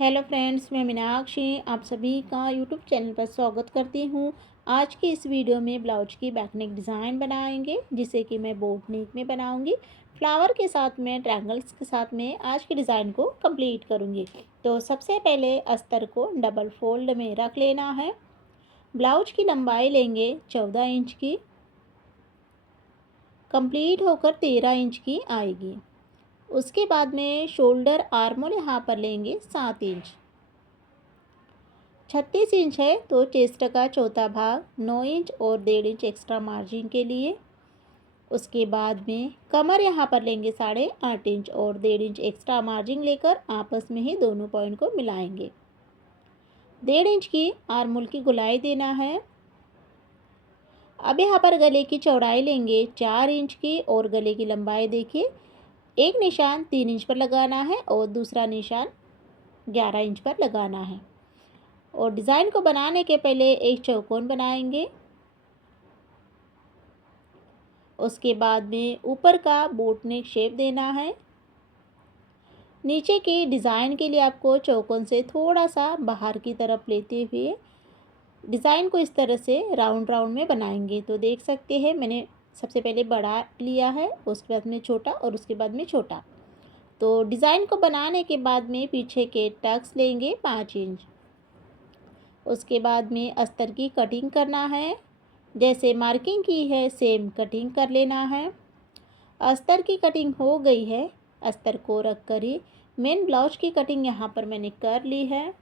Hello friends, मैं मीनाक्षी आप सभी का यूट्यूब चैनल पर स्वागत करती हूँ। आज की इस वीडियो में ब्लाउज की बैक नेक डिज़ाइन बनाएंगे, जिसे कि मैं बोट नेक में बनाऊंगी। फ्लावर के साथ में ट्रायंगल्स के साथ में आज की डिज़ाइन को कंप्लीट करूंगी। तो सबसे पहले अस्तर को डबल फोल्ड में रख लेना है। ब्लाउज की लंबाई लेंगे 14 इंच की, कंप्लीट होकर 13 इंच की आएगी। उसके बाद में शोल्डर आर्मोल यहाँ पर लेंगे 7 इंच। 36 इंच है तो चेस्ट का चौथा भाग 9 इंच और 1.5 इंच एक्स्ट्रा मार्जिन के लिए। उसके बाद में कमर यहाँ पर लेंगे 8.5 इंच और 1.5 इंच एक्स्ट्रा मार्जिन लेकर आपस में ही दोनों पॉइंट को मिलाएंगे। 1.5 इंच की आर्मोल की गोलाई देना है। अब यहाँ पर गले की चौड़ाई लेंगे 4 इंच की और गले की लंबाई देखिए, एक निशान 3 इंच पर लगाना है और दूसरा निशान 11 इंच पर लगाना है। और डिज़ाइन को बनाने के पहले एक चौकोन बनाएंगे। उसके बाद में ऊपर का बोट नेक शेप देना है। नीचे की डिज़ाइन के लिए आपको चौकोन से थोड़ा सा बाहर की तरफ लेते हुए डिज़ाइन को इस तरह से राउंड राउंड में बनाएंगे। तो देख सकते हैं मैंने सबसे पहले बड़ा लिया है, उसके बाद में छोटा और उसके बाद में छोटा। तो डिज़ाइन को बनाने के बाद में पीछे के टक्स लेंगे 5 इंच। उसके बाद में अस्तर की कटिंग करना है, जैसे मार्किंग की है सेम कटिंग कर लेना है। अस्तर की कटिंग हो गई है। अस्तर को रख कर ही मेन ब्लाउज की कटिंग यहाँ पर मैंने कर ली है।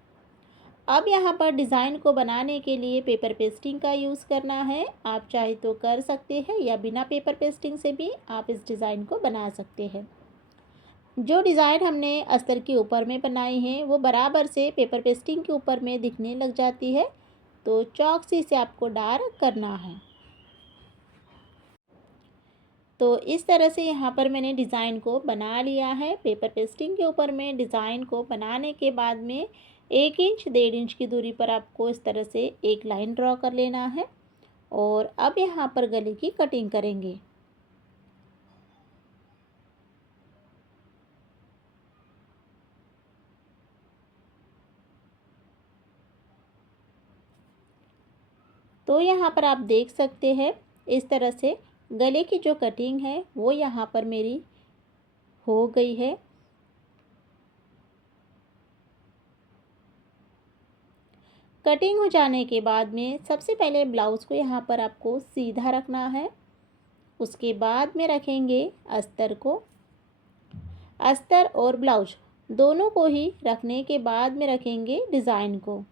अब यहाँ पर डिज़ाइन को बनाने के लिए पेपर पेस्टिंग का यूज़ करना है। आप चाहे तो कर सकते हैं या बिना पेपर पेस्टिंग से भी आप इस डिज़ाइन को बना सकते हैं। जो डिज़ाइन हमने अस्तर के ऊपर में बनाई है वो बराबर से पेपर पेस्टिंग के ऊपर में दिखने लग जाती है, तो चॉक से इसे आपको डार्क करना है। तो इस तरह से यहाँ पर मैंने डिज़ाइन को बना लिया है। पेपर पेस्टिंग के ऊपर में डिज़ाइन को बनाने के बाद में 1 इंच 1.5 इंच की दूरी पर आपको इस तरह से एक लाइन ड्रॉ कर लेना है। और अब यहाँ पर गले की कटिंग करेंगे। तो यहाँ पर आप देख सकते हैं इस तरह से गले की जो कटिंग है वो यहाँ पर मेरी हो गई है। कटिंग हो जाने के बाद में सबसे पहले ब्लाउज़ को यहाँ पर आपको सीधा रखना है। उसके बाद में रखेंगे अस्तर को। अस्तर और ब्लाउज दोनों को ही रखने के बाद में रखेंगे डिज़ाइन को।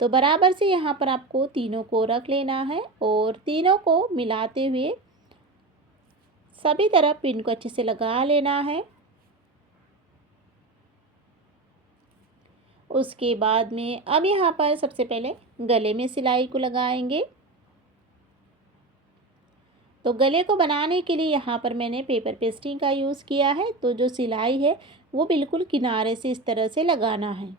तो बराबर से यहाँ पर आपको तीनों को रख लेना है और तीनों को मिलाते हुए सभी तरफ पिन को अच्छे से लगा लेना है। उसके बाद में अब यहाँ पर सबसे पहले गले में सिलाई को लगाएंगे। तो गले को बनाने के लिए यहाँ पर मैंने पेपर पेस्टिंग का यूज़ किया है। तो जो सिलाई है वो बिल्कुल किनारे से इस तरह से लगाना है।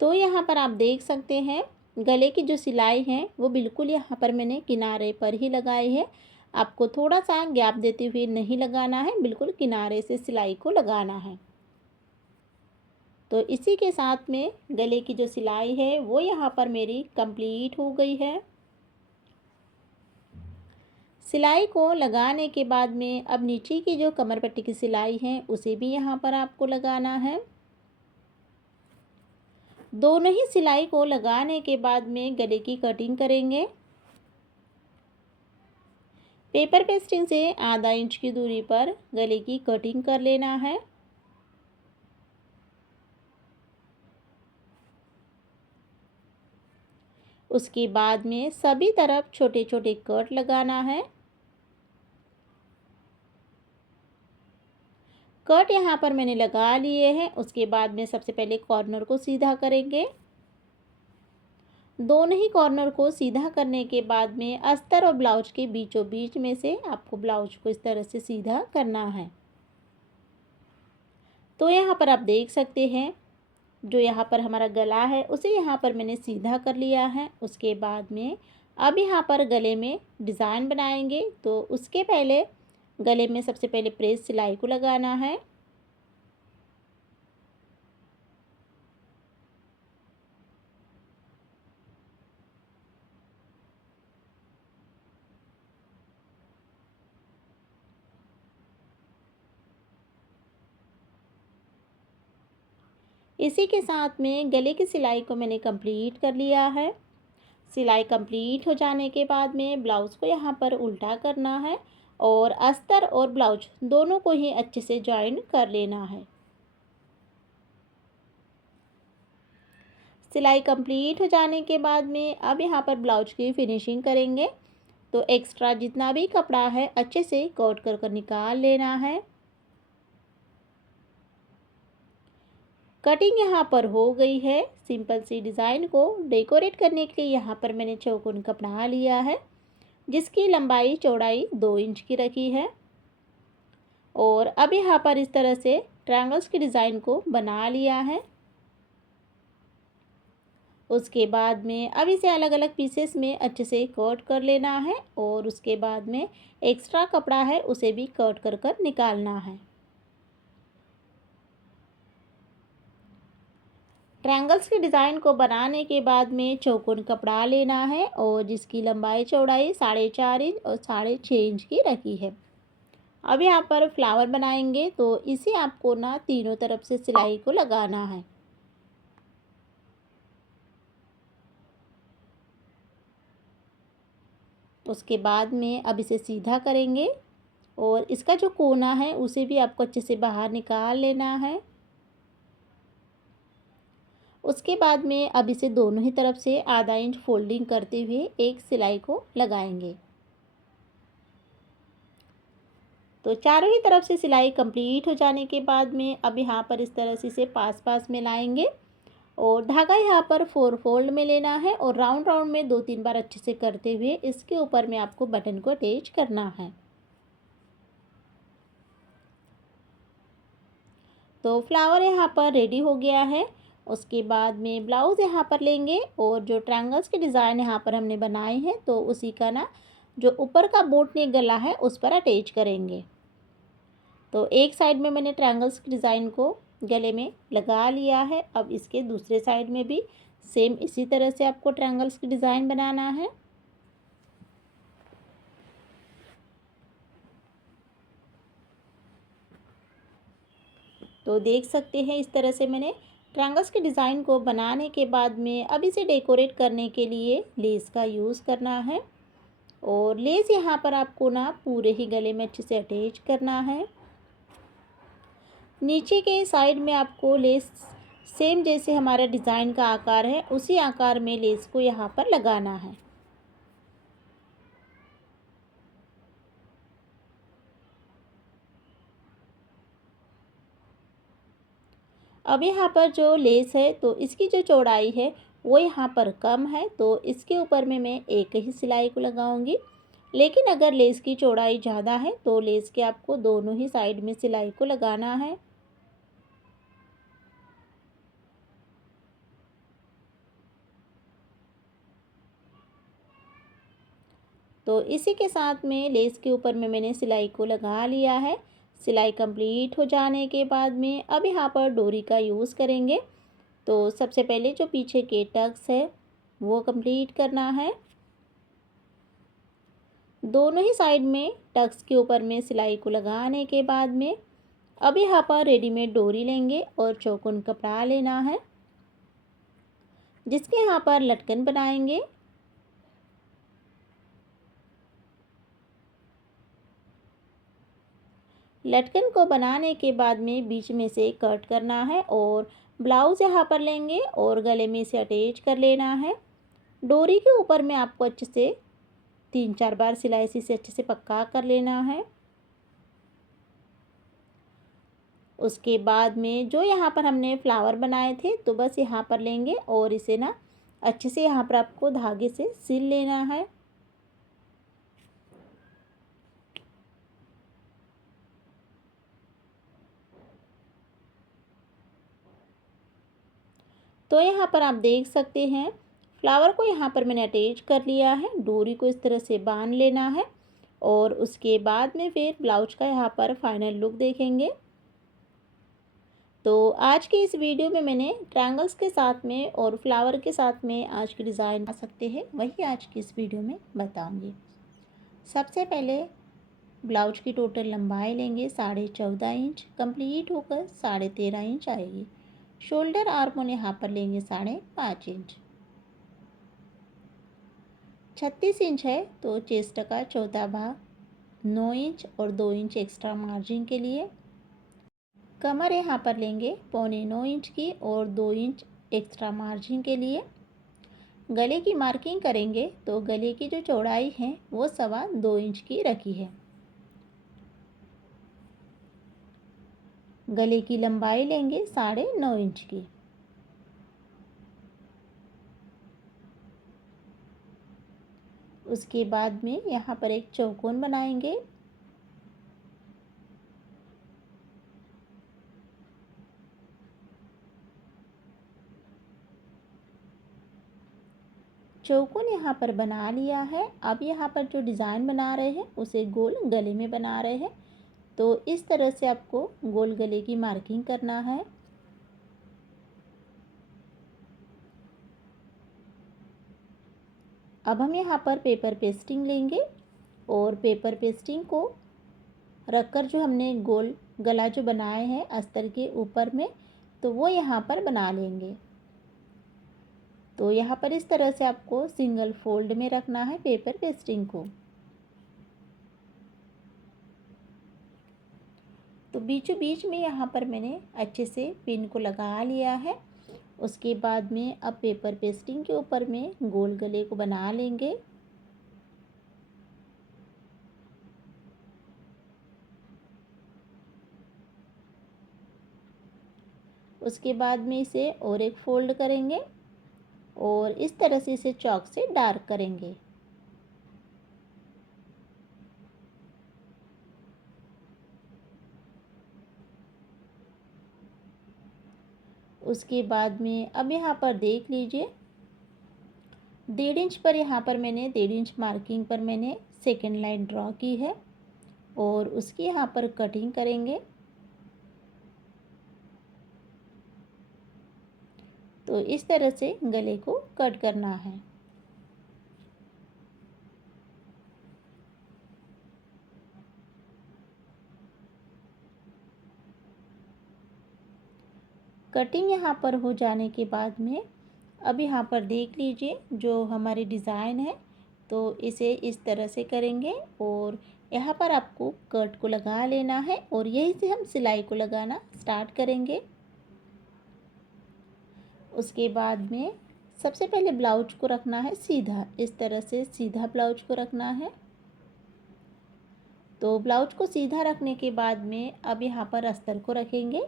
तो यहाँ पर आप देख सकते हैं गले की जो सिलाई है वो बिल्कुल यहाँ पर मैंने किनारे पर ही लगाई है। आपको थोड़ा सा गैप देते हुए नहीं लगाना है, बिल्कुल किनारे से सिलाई को लगाना है। तो इसी के साथ में गले की जो सिलाई है वो यहाँ पर मेरी कंप्लीट हो गई है। सिलाई को लगाने के बाद में अब नीचे की जो कमर पट्टी की सिलाई है उसे भी यहाँ पर आपको लगाना है। दोनों ही सिलाई को लगाने के बाद में गले की कटिंग करेंगे। पेपर पेस्टिंग से आधा इंच की दूरी पर गले की कटिंग कर लेना है। उसके बाद में सभी तरफ छोटे छोटे कट लगाना है। कट यहाँ पर मैंने लगा लिए हैं। उसके बाद में सबसे पहले कॉर्नर को सीधा करेंगे। दोनों ही कॉर्नर को सीधा करने के बाद में अस्तर और ब्लाउज के बीचों बीच में से आपको ब्लाउज को इस तरह से सीधा करना है। तो यहाँ पर आप देख सकते हैं, जो यहाँ पर हमारा गला है उसे यहाँ पर मैंने सीधा कर लिया है। उसके बाद में अब यहाँ पर गले में डिज़ाइन बनाएंगे, तो उसके पहले गले में सबसे पहले प्रेस सिलाई को लगाना है। इसी के साथ में गले की सिलाई को मैंने कंप्लीट कर लिया है। सिलाई कंप्लीट हो जाने के बाद में ब्लाउज़ को यहाँ पर उल्टा करना है और अस्तर और ब्लाउज दोनों को ही अच्छे से जॉइन कर लेना है। सिलाई कंप्लीट हो जाने के बाद में अब यहाँ पर ब्लाउज की फिनिशिंग करेंगे। तो एक्स्ट्रा जितना भी कपड़ा है अच्छे से कट कर निकाल लेना है। कटिंग यहाँ पर हो गई है। सिंपल सी डिज़ाइन को डेकोरेट करने के लिए यहाँ पर मैंने चौकोन कपड़ा लिया है, जिसकी लंबाई चौड़ाई 2 इंच की रखी है। और अब यहाँ पर इस तरह से ट्रायंगल्स की डिज़ाइन को बना लिया है। उसके बाद में अब इसे अलग अलग पीसेस में अच्छे से कट कर लेना है और उसके बाद में एक्स्ट्रा कपड़ा है उसे भी कट कर निकालना है। ट्रायंगल्स की डिज़ाइन को बनाने के बाद में चौकोन कपड़ा लेना है और जिसकी लंबाई चौड़ाई 4.5 इंच और 6.5 इंच की रखी है। अब यहाँ पर फ्लावर बनाएंगे, तो इसे आपको ना तीनों तरफ से सिलाई को लगाना है। उसके बाद में अब इसे सीधा करेंगे और इसका जो कोना है उसे भी आपको अच्छे से बाहर निकाल लेना है। उसके बाद में अब इसे दोनों ही तरफ से आधा इंच फोल्डिंग करते हुए एक सिलाई को लगाएंगे। तो चारों ही तरफ से सिलाई कंप्लीट हो जाने के बाद में अब यहाँ पर इस तरह से इसे पास पास में लाएंगे और धागा यहाँ पर 4 फोल्ड में लेना है और राउंड राउंड में 2-3 बार अच्छे से करते हुए इसके ऊपर में आपको बटन को अटैच करना है। तो फ्लावर यहाँ पर रेडी हो गया है। उसके बाद में ब्लाउज़ यहाँ पर लेंगे और जो ट्रायंगल्स के डिज़ाइन यहाँ पर हमने बनाए हैं तो उसी का ना जो ऊपर का बोट नेक गला है उस पर अटैच करेंगे। तो एक साइड में मैंने ट्रायंगल्स के डिज़ाइन को गले में लगा लिया है। अब इसके दूसरे साइड में भी सेम इसी तरह से आपको ट्रायंगल्स की डिज़ाइन बनाना है। तो देख सकते हैं इस तरह से मैंने ट्रायंगल्स के डिज़ाइन को बनाने के बाद में अब इसे डेकोरेट करने के लिए लेस का यूज़ करना है और लेस यहाँ पर आपको ना पूरे ही गले में अच्छे से अटैच करना है। नीचे के साइड में आपको लेस सेम जैसे हमारा डिज़ाइन का आकार है उसी आकार में लेस को यहाँ पर लगाना है। अब यहाँ पर जो लेस है तो इसकी जो चौड़ाई है वो यहाँ पर कम है, तो इसके ऊपर में मैं एक ही सिलाई को लगाऊंगी। लेकिन अगर लेस की चौड़ाई ज़्यादा है तो लेस के आपको दोनों ही साइड में सिलाई को लगाना है। तो इसी के साथ में लेस के ऊपर में मैंने सिलाई को लगा लिया है। सिलाई कंप्लीट हो जाने के बाद में अब यहाँ पर डोरी का यूज़ करेंगे। तो सबसे पहले जो पीछे के टक्स है वो कंप्लीट करना है। दोनों ही साइड में टक्स के ऊपर में सिलाई को लगाने के बाद में अब यहाँ पर रेडीमेड डोरी लेंगे और चौकोन कपड़ा लेना है, जिसके यहाँ पर लटकन बनाएंगे। लटकन को बनाने के बाद में बीच में से कट करना है और ब्लाउज़ यहाँ पर लेंगे और गले में से अटैच कर लेना है। डोरी के ऊपर में आपको अच्छे से 3-4 बार सिलाई से अच्छे से पक्का कर लेना है। उसके बाद में जो यहाँ पर हमने फ्लावर बनाए थे तो बस यहाँ पर लेंगे और इसे ना अच्छे से यहाँ पर आपको धागे से सिल लेना है। तो यहाँ पर आप देख सकते हैं फ्लावर को यहाँ पर मैंने अटैच कर लिया है। डोरी को इस तरह से बांध लेना है और उसके बाद में फिर ब्लाउज का यहाँ पर फाइनल लुक देखेंगे। तो आज की इस वीडियो में मैंने ट्रायंगल्स के साथ में और फ्लावर के साथ में आज की डिज़ाइन आ सकते हैं, वही आज की इस वीडियो में बताऊंगी। सबसे पहले ब्लाउज की टोटल लंबाई लेंगे 14.5 इंच, कंप्लीट होकर 13.5 इंच आएगी। शोल्डर आर्म यहाँ पर लेंगे 5.5 इंच। 36 इंच है तो चेस्ट का चौथा भाग 9 इंच और 2 इंच एक्स्ट्रा मार्जिन के लिए। कमर यहाँ पर लेंगे 8.25 इंच की और 2 इंच एक्स्ट्रा मार्जिन के लिए। गले की मार्किंग करेंगे तो गले की जो चौड़ाई है वो 2.25 इंच की रखी है। गले की लंबाई लेंगे 9.5 इंच की। उसके बाद में यहाँ पर एक चौकोन बनाएंगे। चौकोन यहाँ पर बना लिया है। अब यहाँ पर जो डिज़ाइन बना रहे हैं उसे गोल गले में बना रहे हैं, तो इस तरह से आपको गोल गले की मार्किंग करना है। अब हम यहाँ पर पेपर पेस्टिंग लेंगे और पेपर पेस्टिंग को रखकर जो हमने गोल गला जो बनाए हैं अस्तर के ऊपर में, तो वो यहाँ पर बना लेंगे। तो यहाँ पर इस तरह से आपको सिंगल फोल्ड में रखना है पेपर पेस्टिंग को। तो बीचों बीच में यहाँ पर मैंने अच्छे से पिन को लगा लिया है। उसके बाद में अब पेपर पेस्टिंग के ऊपर में गोल गले को बना लेंगे। उसके बाद में इसे और एक फोल्ड करेंगे और इस तरह से इसे चॉक से डार्क करेंगे। उसके बाद में अब यहाँ पर देख लीजिए 1.5 इंच पर यहाँ पर मैंने 1.5 इंच मार्किंग पर मैंने सेकेंड लाइन ड्रॉ की है और उसकी यहाँ पर कटिंग करेंगे। तो इस तरह से गले को कट करना है। कटिंग यहाँ पर हो जाने के बाद में अब यहाँ पर देख लीजिए जो हमारी डिज़ाइन है, तो इसे इस तरह से करेंगे और यहाँ पर आपको कट को लगा लेना है और यहीं से हम सिलाई को लगाना स्टार्ट करेंगे। उसके बाद में सबसे पहले ब्लाउज को रखना है सीधा, इस तरह से सीधा ब्लाउज को रखना है। तो ब्लाउज को सीधा रखने के बाद में अब यहाँ पर अस्तर को रखेंगे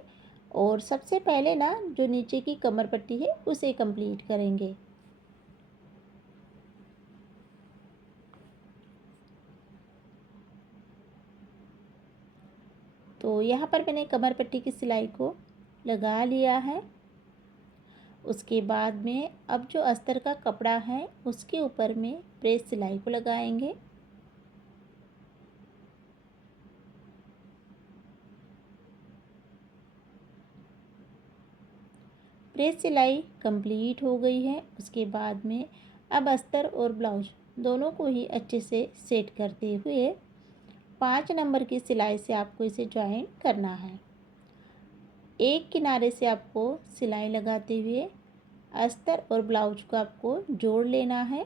और सबसे पहले ना जो नीचे की कमर पट्टी है उसे कंप्लीट करेंगे। तो यहाँ पर मैंने कमर पट्टी की सिलाई को लगा लिया है। उसके बाद में अब जो अस्तर का कपड़ा है उसके ऊपर में प्रेस सिलाई को लगाएंगे। प्रेस सिलाई कंप्लीट हो गई है। उसके बाद में अब अस्तर और ब्लाउज दोनों को ही अच्छे से सेट करते हुए 5 नंबर की सिलाई से आपको इसे ज्वाइन करना है। एक किनारे से आपको सिलाई लगाते हुए अस्तर और ब्लाउज को आपको जोड़ लेना है।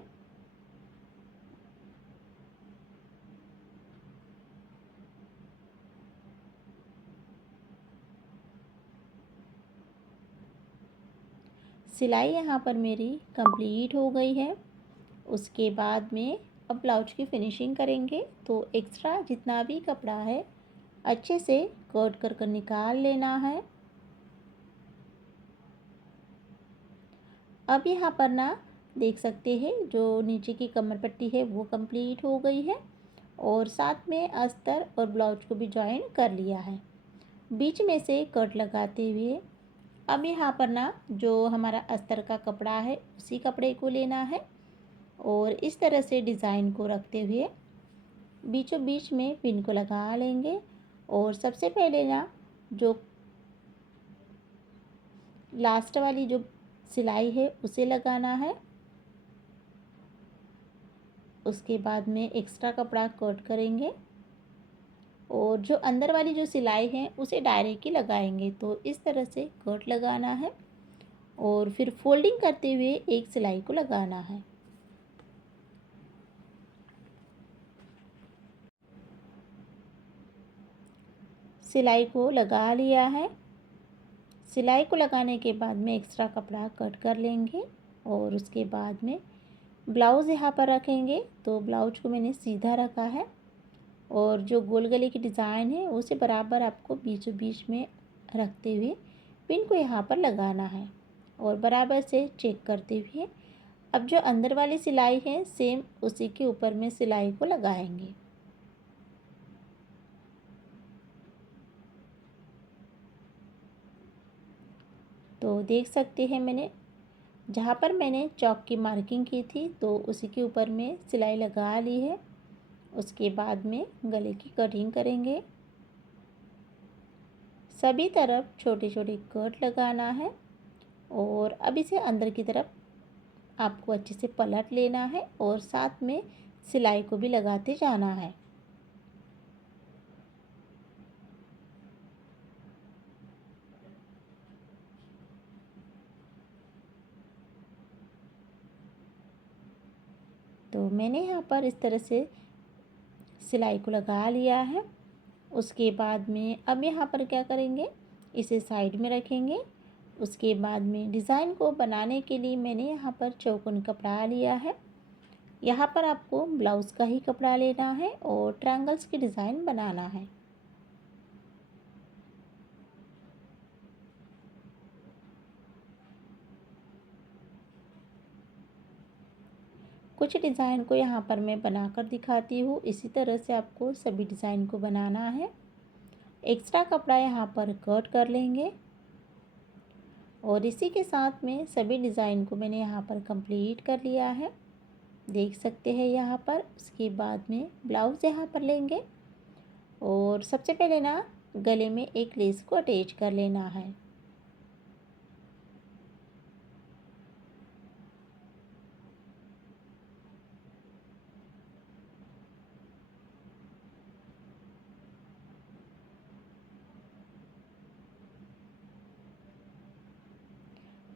सिलाई यहाँ पर मेरी कंप्लीट हो गई है। उसके बाद में अब ब्लाउज की फिनिशिंग करेंगे। तो एक्स्ट्रा जितना भी कपड़ा है अच्छे से कट कर निकाल लेना है। अब यहाँ पर ना देख सकते हैं जो नीचे की कमर पट्टी है वो कंप्लीट हो गई है और साथ में अस्तर और ब्लाउज को भी ज्वाइन कर लिया है। बीच में से कट लगाते हुए अब यहाँ पर ना जो हमारा अस्तर का कपड़ा है उसी कपड़े को लेना है और इस तरह से डिज़ाइन को रखते हुए बीचों बीच में पिन को लगा लेंगे। और सबसे पहले ना जो लास्ट वाली जो सिलाई है उसे लगाना है। उसके बाद में एक्स्ट्रा कपड़ा कट करेंगे और जो अंदर वाली जो सिलाई है उसे डायरेक्ट ही लगाएंगे। तो इस तरह से कट लगाना है और फिर फोल्डिंग करते हुए एक सिलाई को लगाना है। सिलाई को लगा लिया है। सिलाई को लगाने के बाद में एक्स्ट्रा कपड़ा कट कर लेंगे और उसके बाद में ब्लाउज़ यहाँ पर रखेंगे। तो ब्लाउज को मैंने सीधा रखा है और जो गोल गले की डिज़ाइन है उसे बराबर आपको बीचों बीच में रखते हुए पिन को यहाँ पर लगाना है और बराबर से चेक करते हुए अब जो अंदर वाली सिलाई है सेम उसी के ऊपर में सिलाई को लगाएंगे। तो देख सकते हैं मैंने जहाँ पर मैंने चौक की मार्किंग की थी तो उसी के ऊपर में सिलाई लगा ली है। उसके बाद में गले की कटिंग करेंगे। सभी तरफ छोटे छोटे कट लगाना है और अब इसे अंदर की तरफ आपको अच्छे से पलट लेना है और साथ में सिलाई को भी लगाते जाना है। तो मैंने यहाँ पर इस तरह से सिलाई को लगा लिया है। उसके बाद में अब यहाँ पर क्या करेंगे, इसे साइड में रखेंगे। उसके बाद में डिज़ाइन को बनाने के लिए मैंने यहाँ पर चौकोन कपड़ा लिया है। यहाँ पर आपको ब्लाउज़ का ही कपड़ा लेना है और ट्रायंगल्स की डिज़ाइन बनाना है। कुछ डिज़ाइन को यहाँ पर मैं बनाकर दिखाती हूँ। इसी तरह से आपको सभी डिज़ाइन को बनाना है। एक्स्ट्रा कपड़ा यहाँ पर कट कर लेंगे और इसी के साथ में सभी डिज़ाइन को मैंने यहाँ पर कंप्लीट कर लिया है। देख सकते हैं यहाँ पर। उसके बाद में ब्लाउज़ यहाँ पर लेंगे और सबसे पहले ना गले में एक लेस को अटैच कर लेना है।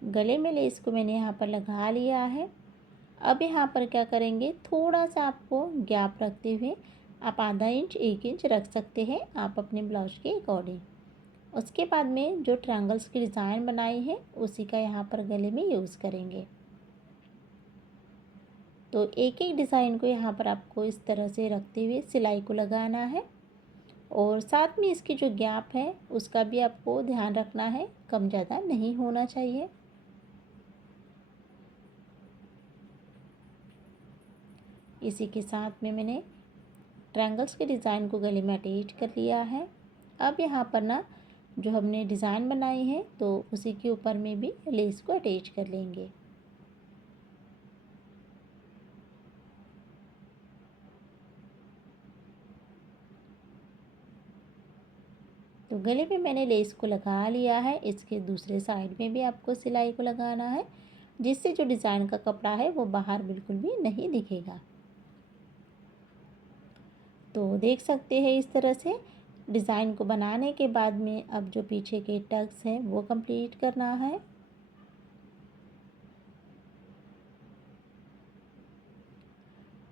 गले में लेस को मैंने यहाँ पर लगा लिया है। अब यहाँ पर क्या करेंगे, थोड़ा सा आपको गैप रखते हुए आप आधा इंच 1 इंच रख सकते हैं आप अपने ब्लाउज के अकॉर्डिंग। उसके बाद में जो ट्रायंगल्स की डिज़ाइन बनाई है उसी का यहाँ पर गले में यूज़ करेंगे। तो एक एक डिज़ाइन को यहाँ पर आपको इस तरह से रखते हुए सिलाई को लगाना है और साथ में इसकी जो गैप है उसका भी आपको ध्यान रखना है, कम ज़्यादा नहीं होना चाहिए। इसी के साथ में मैंने ट्रायंगल्स के डिज़ाइन को गले में अटैच कर लिया है। अब यहाँ पर ना जो हमने डिज़ाइन बनाई है तो उसी के ऊपर में भी लेस को अटैच कर लेंगे। तो गले पे मैंने लेस को लगा लिया है। इसके दूसरे साइड में भी आपको सिलाई को लगाना है जिससे जो डिज़ाइन का कपड़ा है वो बाहर बिल्कुल भी नहीं दिखेगा। तो देख सकते हैं इस तरह से डिज़ाइन को बनाने के बाद में अब जो पीछे के टक्स हैं वो कंप्लीट करना है।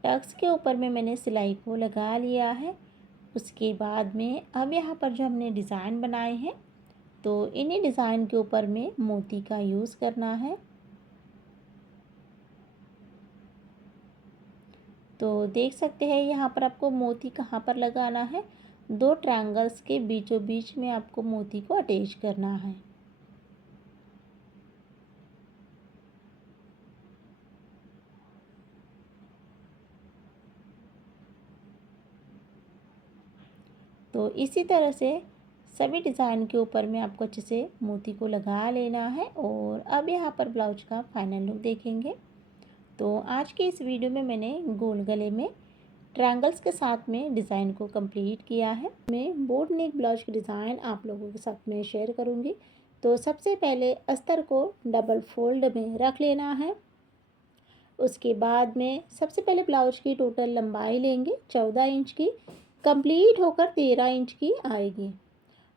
टक्स के ऊपर में मैंने सिलाई को लगा लिया है। उसके बाद में अब यहाँ पर जो हमने डिज़ाइन बनाए हैं तो इन्हीं डिज़ाइन के ऊपर में मोती का यूज़ करना है। तो देख सकते हैं यहाँ पर आपको मोती कहाँ पर लगाना है, 2 ट्रायंगल्स के बीचों बीच में आपको मोती को अटैच करना है। तो इसी तरह से सभी डिज़ाइन के ऊपर में आपको अच्छे से मोती को लगा लेना है। और अब यहाँ पर ब्लाउज का फाइनल लुक देखेंगे। तो आज के इस वीडियो में मैंने गोल गले में ट्रायंगल्स के साथ में डिज़ाइन को कंप्लीट किया है। मैं बोट नेक ब्लाउज की डिज़ाइन आप लोगों के साथ में शेयर करूँगी। तो सबसे पहले अस्तर को डबल फोल्ड में रख लेना है। उसके बाद में सबसे पहले ब्लाउज की टोटल लंबाई लेंगे 14 इंच की, कंप्लीट होकर 13 इंच की आएगी।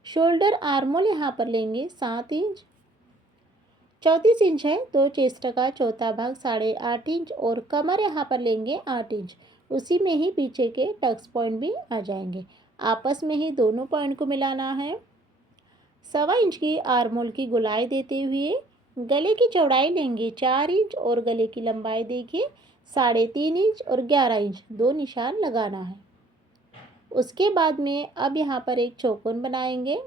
शोल्डर आर्मोल यहाँ पर लेंगे 7 इंच, 34 इंच है तो चेस्ट का चौथा भाग 8.5 इंच और कमर यहाँ पर लेंगे 8 इंच। उसी में ही पीछे के टक्स पॉइंट भी आ जाएंगे। आपस में ही दोनों पॉइंट को मिलाना है। 1.25 इंच की आर्मोल की गोलाई देते हुए गले की चौड़ाई लेंगे 4 इंच और गले की लंबाई देखिए 3.5 इंच और 11 इंच, दो निशान लगाना है। उसके बाद में अब यहाँ पर एक चौकोन बनाएंगे।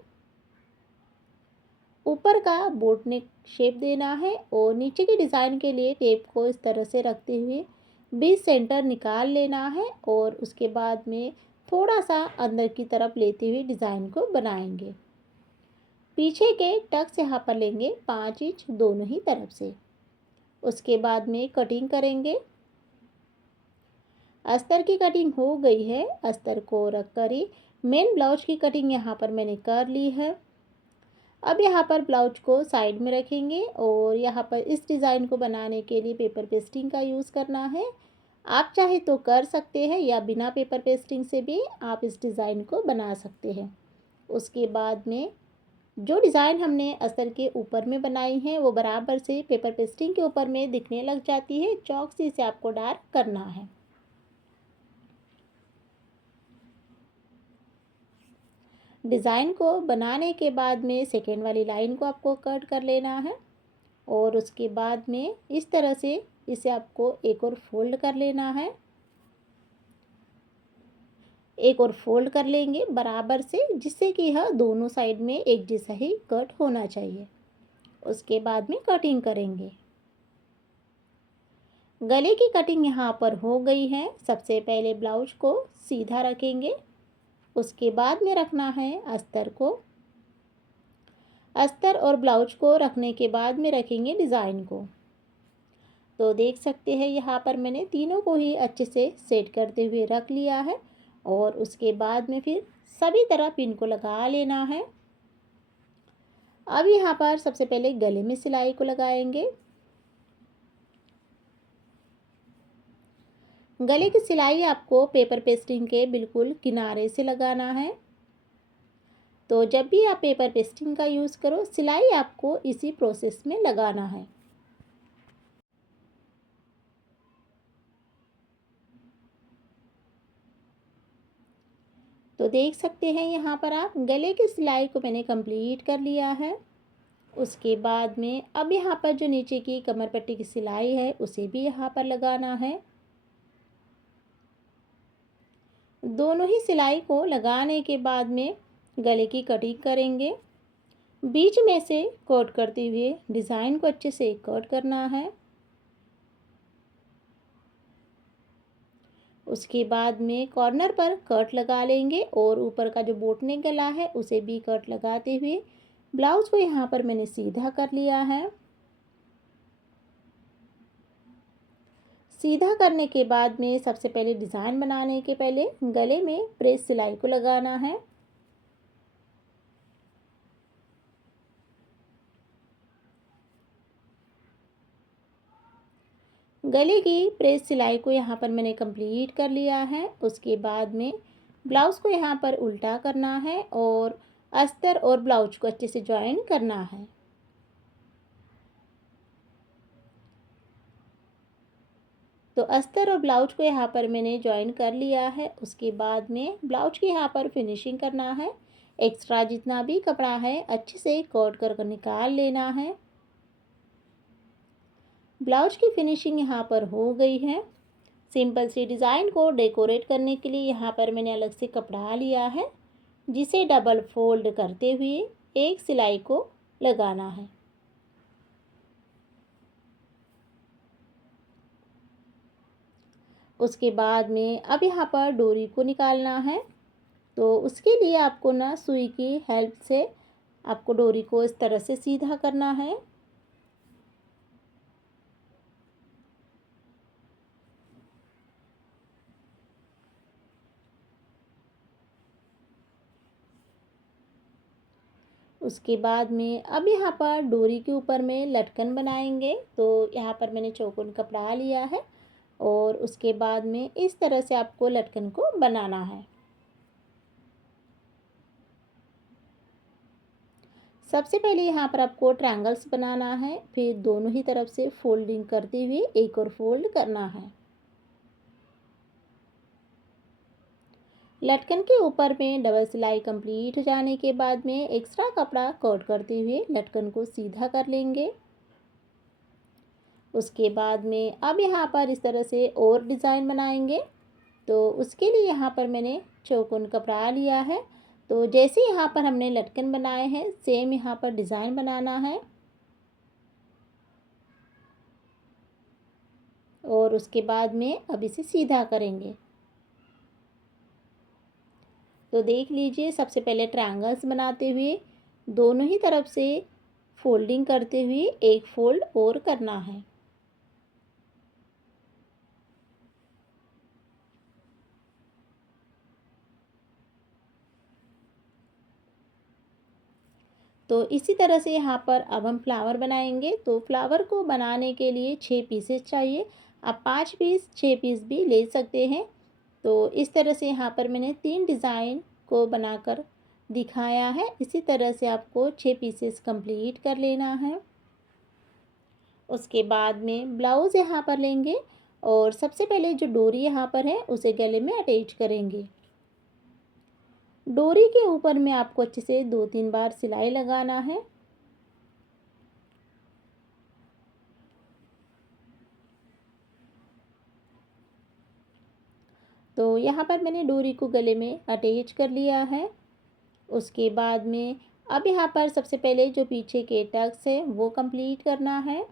ऊपर का बोट नेक शेप देना है और नीचे की डिज़ाइन के लिए टेप को इस तरह से रखते हुए बीच सेंटर निकाल लेना है और उसके बाद में थोड़ा सा अंदर की तरफ लेते हुए डिज़ाइन को बनाएंगे। पीछे के टक्स यहाँ पर लेंगे 5 इंच दोनों ही तरफ से। उसके बाद में कटिंग करेंगे। अस्तर की कटिंग हो गई है। अस्तर को रख कर ही मेन ब्लाउज की कटिंग यहाँ पर मैंने कर ली है। अब यहाँ पर ब्लाउज को साइड में रखेंगे और यहाँ पर इस डिज़ाइन को बनाने के लिए पेपर पेस्टिंग का यूज़ करना है। आप चाहे तो कर सकते हैं या बिना पेपर पेस्टिंग से भी आप इस डिज़ाइन को बना सकते हैं। उसके बाद में जो डिज़ाइन हमने अस्तर के ऊपर में बनाई है वो बराबर से पेपर पेस्टिंग के ऊपर में दिखने लग जाती है। चॉक से इसे आपको डार्क करना है। डिज़ाइन को बनाने के बाद में सेकेंड वाली लाइन को आपको कट कर लेना है और उसके बाद में इस तरह से इसे आपको एक और फोल्ड कर लेना है। एक और फोल्ड कर लेंगे बराबर से, जिससे कि यह दोनों साइड में एक जैसा ही कट होना चाहिए। उसके बाद में कटिंग करेंगे। गले की कटिंग यहाँ पर हो गई है। सबसे पहले ब्लाउज को सीधा रखेंगे। उसके बाद में रखना है अस्तर को। अस्तर और ब्लाउज को रखने के बाद में रखेंगे डिज़ाइन को। तो देख सकते हैं यहाँ पर मैंने तीनों को ही अच्छे से सेट करते हुए रख लिया है और उसके बाद में फिर सभी तरह पिन को लगा लेना है। अब यहाँ पर सबसे पहले गले में सिलाई को लगाएंगे। गले की सिलाई आपको पेपर पेस्टिंग के बिल्कुल किनारे से लगाना है। तो जब भी आप पेपर पेस्टिंग का यूज़ करो, सिलाई आपको इसी प्रोसेस में लगाना है। तो देख सकते हैं यहाँ पर आप गले की सिलाई को मैंने कंप्लीट कर लिया है। उसके बाद में अब यहाँ पर जो नीचे की कमर पट्टी की सिलाई है उसे भी यहाँ पर लगाना है। दोनों ही सिलाई को लगाने के बाद में गले की कटिंग करेंगे। बीच में से कट करते हुए डिज़ाइन को अच्छे से कट करना है। उसके बाद में कॉर्नर पर कट लगा लेंगे और ऊपर का जो बोट नेक गला है उसे भी कट लगाते हुए ब्लाउज को यहाँ पर मैंने सीधा कर लिया है। सीधा करने के बाद में सबसे पहले डिज़ाइन बनाने के पहले गले में प्रेस सिलाई को लगाना है। गले की प्रेस सिलाई को यहाँ पर मैंने कंप्लीट कर लिया है। उसके बाद में ब्लाउज़ को यहाँ पर उल्टा करना है और अस्तर और ब्लाउज को अच्छे से ज्वाइन करना है। तो अस्तर और ब्लाउज को यहाँ पर मैंने ज्वाइन कर लिया है। उसके बाद में ब्लाउज की यहाँ पर फिनिशिंग करना है। एक्स्ट्रा जितना भी कपड़ा है अच्छे से कट कर निकाल लेना है। ब्लाउज की फिनिशिंग यहाँ पर हो गई है। सिंपल सी डिज़ाइन को डेकोरेट करने के लिए यहाँ पर मैंने अलग से कपड़ा लिया है, जिसे डबल फोल्ड करते हुए एक सिलाई को लगाना है। उसके बाद में अब यहाँ पर डोरी को निकालना है। तो उसके लिए आपको ना सुई की हेल्प से आपको डोरी को इस तरह से सीधा करना है। उसके बाद में अब यहाँ पर डोरी के ऊपर में लटकन बनाएंगे। तो यहाँ पर मैंने चौकोन कपड़ा लिया है और उसके बाद में इस तरह से आपको लटकन को बनाना है। सबसे पहले यहाँ पर आपको ट्रायंगल्स बनाना है, फिर दोनों ही तरफ से फोल्डिंग करते हुए एक और फोल्ड करना है। लटकन के ऊपर में डबल सिलाई कंप्लीट हो जाने के बाद में एक्स्ट्रा कपड़ा कट करते हुए लटकन को सीधा कर लेंगे। उसके बाद में अब यहाँ पर इस तरह से और डिज़ाइन बनाएंगे। तो उसके लिए यहाँ पर मैंने चौकोन कपड़ा लिया है। तो जैसे यहाँ पर हमने लटकन बनाए हैं सेम यहाँ पर डिज़ाइन बनाना है और उसके बाद में अब इसे सीधा करेंगे। तो देख लीजिए, सबसे पहले ट्रायंगल्स बनाते हुए दोनों ही तरफ से फोल्डिंग करते हुए एक फोल्ड और करना है। तो इसी तरह से यहाँ पर अब हम फ्लावर बनाएंगे। तो फ्लावर को बनाने के लिए 6 पीसेस चाहिए। आप 5 पीस 6 पीस भी ले सकते हैं। तो इस तरह से यहाँ पर मैंने 3 डिज़ाइन को बनाकर दिखाया है। इसी तरह से आपको 6 पीसेस कंप्लीट कर लेना है। उसके बाद में ब्लाउज़ यहाँ पर लेंगे और सबसे पहले जो डोरी यहाँ पर है उसे गले में अटैच करेंगे। डोरी के ऊपर में आपको अच्छे से 2-3 बार सिलाई लगाना है। तो यहाँ पर मैंने डोरी को गले में अटैच कर लिया है। उसके बाद में अब यहाँ पर सबसे पहले जो पीछे के टक्स है वो कंप्लीट करना है।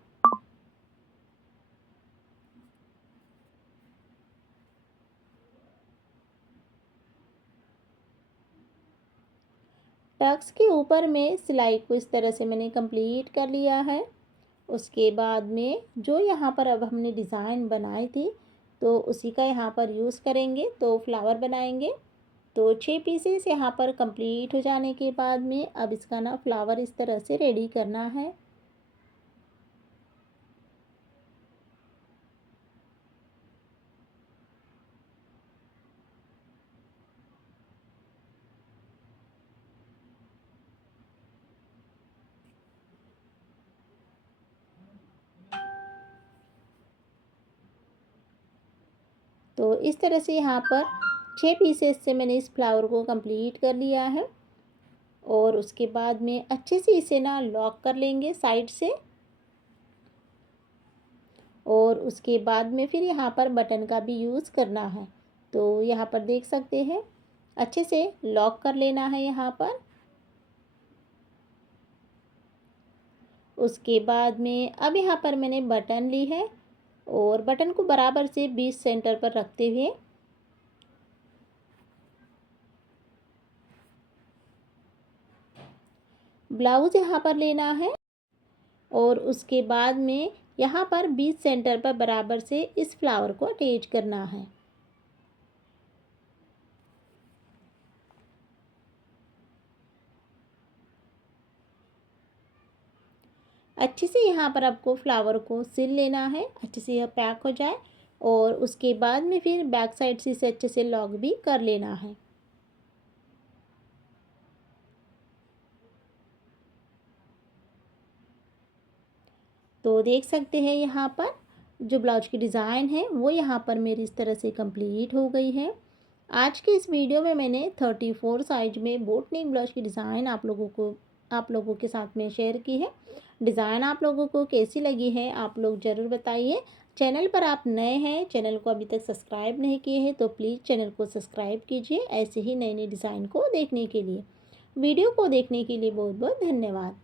टक्स के ऊपर में सिलाई को इस तरह से मैंने कंप्लीट कर लिया है। उसके बाद में जो यहाँ पर अब हमने डिज़ाइन बनाई थी तो उसी का यहाँ पर यूज़ करेंगे। तो फ्लावर बनाएंगे। तो 6 पीसेस यहाँ पर कंप्लीट हो जाने के बाद में अब इसका ना फ्लावर इस तरह से रेडी करना है। तो इस तरह से यहाँ पर 6 पीसेस से मैंने इस फ्लावर को कंप्लीट कर लिया है और उसके बाद में अच्छे से इसे ना लॉक कर लेंगे साइड से। और उसके बाद में फिर यहाँ पर बटन का भी यूज़ करना है। तो यहाँ पर देख सकते हैं, अच्छे से लॉक कर लेना है यहाँ पर। उसके बाद में अब यहाँ पर मैंने बटन ली है और बटन को बराबर से 20 सेंटर पर रखते हुए ब्लाउज़ यहाँ पर लेना है और उसके बाद में यहाँ पर 20 सेंटर पर बराबर से इस फ्लावर को अटैच करना है। अच्छे से यहाँ पर आपको फ्लावर को सिल लेना है, अच्छे से यह पैक हो जाए और उसके बाद में फिर बैक साइड से इसे अच्छे से लॉक भी कर लेना है। तो देख सकते हैं यहाँ पर जो ब्लाउज की डिज़ाइन है वो यहाँ पर मेरी इस तरह से कंप्लीट हो गई है। आज के इस वीडियो में मैंने 34 साइज में बोट नेक ब्लाउज की डिज़ाइन आप लोगों के साथ में शेयर की है। डिज़ाइन आप लोगों को कैसी लगी है आप लोग ज़रूर बताइए। चैनल पर आप नए हैं, चैनल को अभी तक सब्सक्राइब नहीं किए हैं तो प्लीज़ चैनल को सब्सक्राइब कीजिए ऐसे ही नई नई डिज़ाइन को देखने के लिए। वीडियो को देखने के लिए बहुत बहुत धन्यवाद।